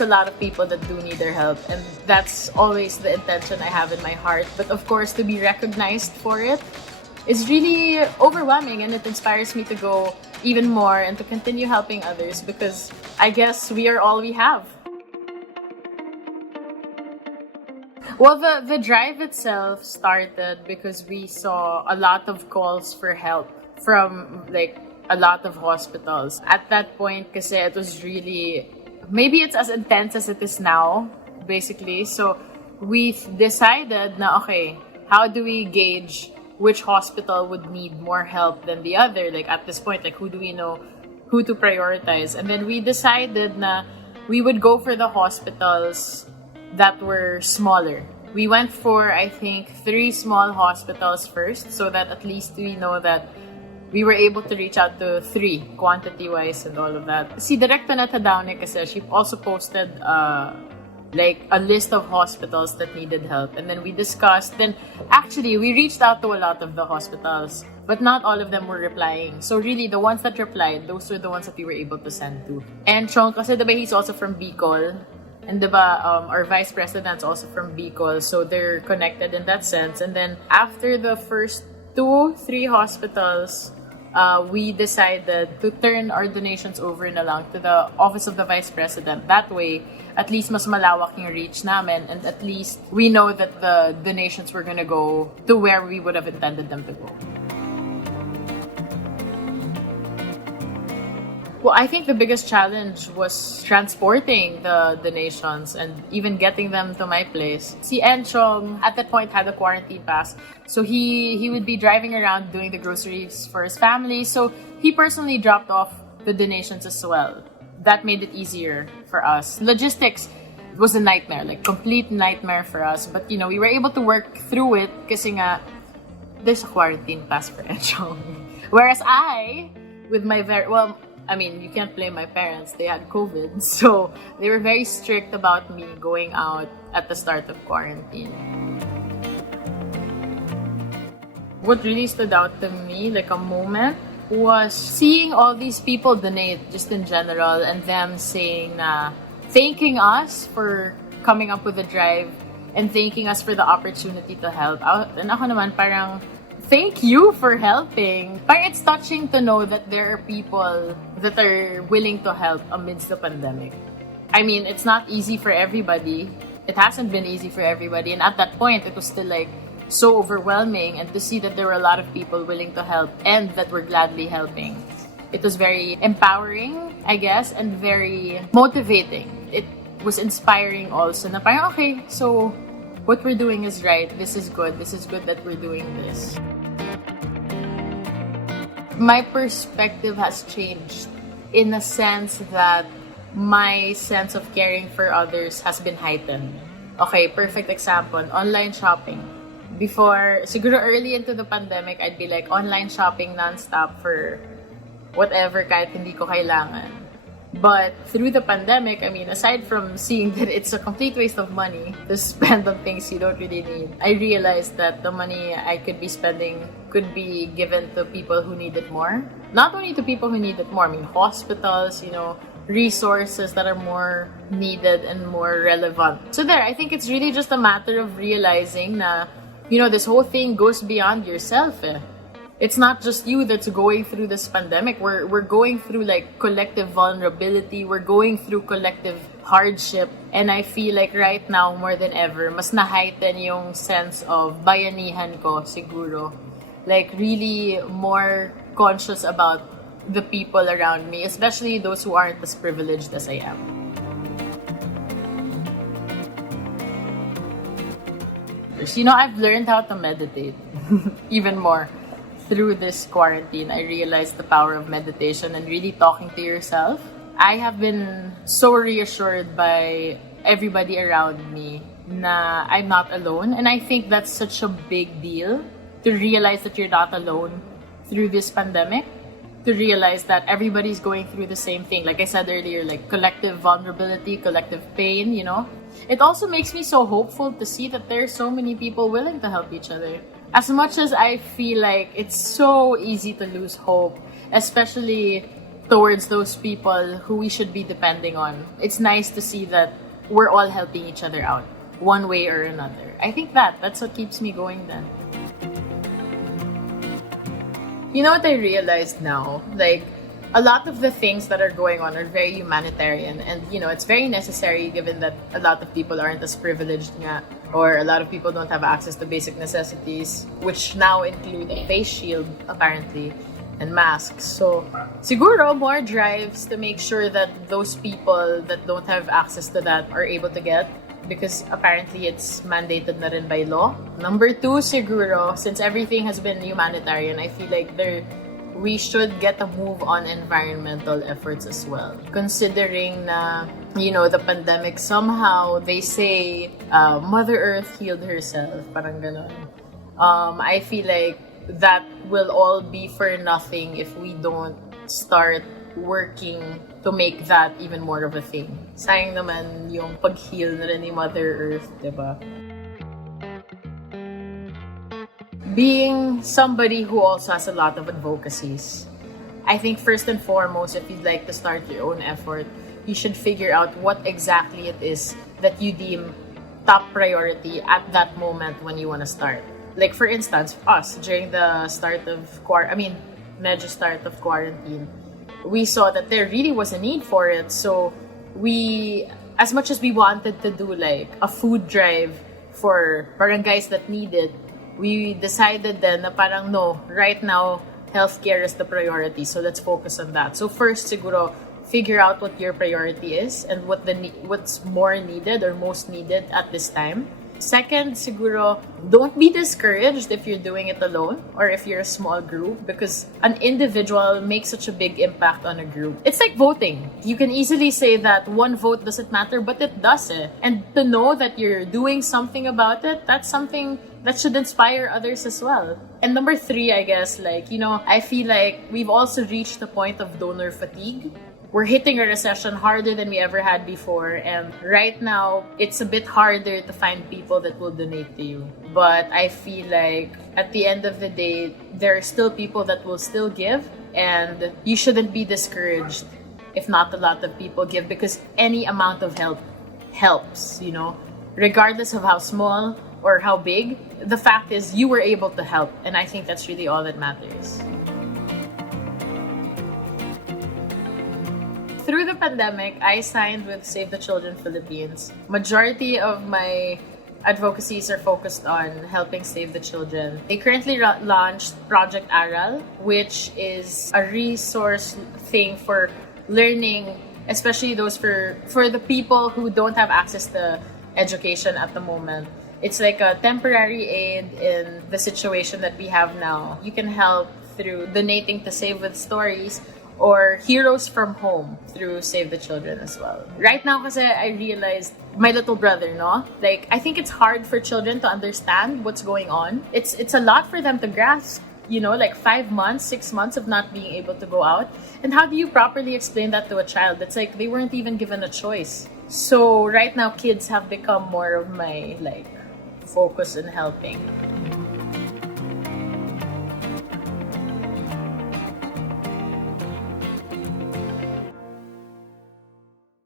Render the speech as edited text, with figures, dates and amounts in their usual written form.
there's a lot of people that do need their help, and that's always the intention I have in my heart. But of course, to be recognized for it is really overwhelming, and it inspires me to go even more and to continue helping others, because I guess we are all we have. Well, the drive itself started because we saw a lot of calls for help from like a lot of hospitals. At that point, kasi it was really, maybe it's as intense as it is now, basically. So we decided na, okay, how do we gauge which hospital would need more help than the other? Like at this point, like who do we know who to prioritize? And then we decided na we would go for the hospitals that were smaller. We went for, I think, 3 small hospitals first, so that at least we know that we were able to reach out to 3, quantity-wise and all of that. Si Director na Tadaone kasi, she also posted like a list of hospitals that needed help. And then we discussed. Then actually, we reached out to a lot of the hospitals, but not all of them were replying. So really, the ones that replied, those were the ones that we were able to send to. And Chong, kasi diba he's also from Bicol. And diba, our vice president's also from Bicol. So they're connected in that sense. And then after the first 2-3 hospitals, we decided to turn our donations over na lang to the Office of the Vice President. That way, at least mas malawak yung reach namin, and at least we know that the donations were gonna go to where we would have intended them to go. Well, I think the biggest challenge was transporting the donations and even getting them to my place. Si Enchong at that point had a quarantine pass, so he would be driving around doing the groceries for his family. So he personally dropped off the donations as well. That made it easier for us. Logistics was a nightmare, like complete nightmare for us. But you know, we were able to work through it kasi nga there's a quarantine pass for Enchong. Whereas I, with my I mean, you can't blame my parents. They had COVID. So they were very strict about me going out at the start of quarantine. What really stood out to me, like a moment, was seeing all these people donate just in general, and them saying thanking us for coming up with the drive and thanking us for the opportunity to help out. And ako naman parang, thank you for helping. Parang it's touching to know that there are people that are willing to help amidst the pandemic. I mean, it's not easy for everybody. It hasn't been easy for everybody. And at that point, it was still like so overwhelming. And to see that there were a lot of people willing to help and that were gladly helping, it was very empowering, I guess, and very motivating. It was inspiring also na parang, okay, so what we're doing is right. This is good. This is good that we're doing this. My perspective has changed in the sense that my sense of caring for others has been heightened. Okay, perfect example, online shopping. Before, siguro early into the pandemic, I'd be like online shopping nonstop for whatever kahit hindi ko kailangan. But through the pandemic, I mean, aside from seeing that it's a complete waste of money to spend on things you don't really need, I realized that the money I could be spending could be given to people who need it more. Not only to people who need it more, I mean, hospitals, you know, resources that are more needed and more relevant. So there, I think it's really just a matter of realizing na, you know, this whole thing goes beyond yourself. It's not just you that's going through this pandemic. We're going through like collective vulnerability. We're going through collective hardship. And I feel like right now, more than ever, mas na-heighten yung sense of bayanihan ko, siguro. Like really more conscious about the people around me, especially those who aren't as privileged as I am. You know, I've learned how to meditate even more. Through this quarantine, I realized the power of meditation and really talking to yourself. I have been so reassured by everybody around me na I'm not alone. And I think that's such a big deal, to realize that you're not alone through this pandemic. To realize that everybody's going through the same thing. Like I said earlier, like collective vulnerability, collective pain, you know. It also makes me so hopeful to see that there are so many people willing to help each other. As much as I feel like it's so easy to lose hope, especially towards those people who we should be depending on. It's nice to see that we're all helping each other out, one way or another. I think that's what keeps me going then. You know what I realized now? Like, a lot of the things that are going on are very humanitarian, and it's very necessary given that a lot of people aren't as privileged nga, or a lot of people don't have access to basic necessities, which now include a face shield apparently and masks. So siguro more drives to make sure that those people that don't have access to that are able to get, because apparently it's mandated na rin by law. Number 2, siguro, since everything has been humanitarian, I feel like we should get a move on environmental efforts as well. Considering na, the pandemic, somehow they say Mother Earth healed herself, parang ganon. I feel like that will all be for nothing if we don't start working to make that even more of a thing. Sayang naman yung pag-heal na rin ni Mother Earth, diba? Being somebody who also has a lot of advocacies, I think first and foremost, if you'd like to start your own effort, you should figure out what exactly it is that you deem top priority at that moment when you want to start. Like for instance, us, during the start of quarantine, we saw that there really was a need for it. So we, as much as we wanted to do like a food drive for barangays that need it, we decided then na parang no, right now, healthcare is the priority. So let's focus on that. So first, siguro, figure out what your priority is and what's more needed or most needed at this time. Second, siguro, don't be discouraged if you're doing it alone or if you're a small group, because an individual makes such a big impact on a group. It's like voting. You can easily say that one vote doesn't matter, but it does. And to know that you're doing something about it, that's something that should inspire others as well. And number 3, I guess, I feel like we've also reached the point of donor fatigue. We're hitting a recession harder than we ever had before, and right now, it's a bit harder to find people that will donate to you. But I feel like at the end of the day, there are still people that will still give, and you shouldn't be discouraged if not a lot of people give, because any amount of help helps, regardless of how small or how big. The fact is you were able to help, and I think that's really all that matters. Through the pandemic, I signed with Save the Children Philippines. Majority of my advocacies are focused on helping save the children. They currently launched Project Aral, which is a resource thing for learning, especially those for the people who don't have access to education at the moment. It's like a temporary aid in the situation that we have now. You can help through donating to Save with Stories or Heroes from Home through Save the Children as well. Right now, kasi I realized my little brother, I think it's hard for children to understand what's going on. It's a lot for them to grasp, 5 months, 6 months of not being able to go out. And how do you properly explain that to a child? It's like they weren't even given a choice. So right now, kids have become more of my, focus in helping.